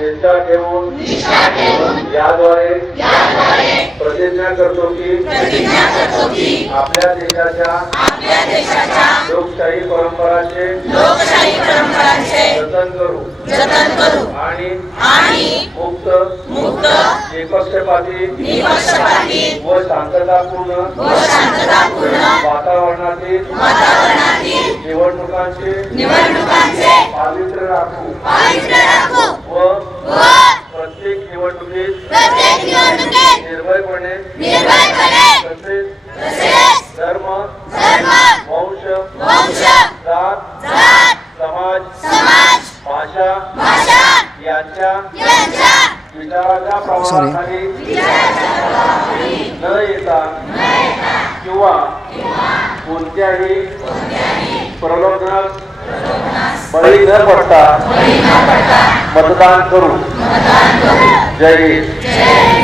निष्ठा ठेवून याद्वारे प्रतिज्ञा करतो की आपल्या देशाच्या लोकशाही परंपरांचे जतन करू आणि मुक्त निपक्षपाती व शांततापूर्ण वातावरणातील निवडणुकांचे पावित्र्य राखू व प्रत्येक निवडणुकीत निर्भयपणे तसेच धर्म वंश जात समाज भाषा यांच्या विचाराच्या प्रभावाखाली न येता किंवा कोणत्याही प्रलोभनास बळी न पडता मतदान करू. जय हिंद.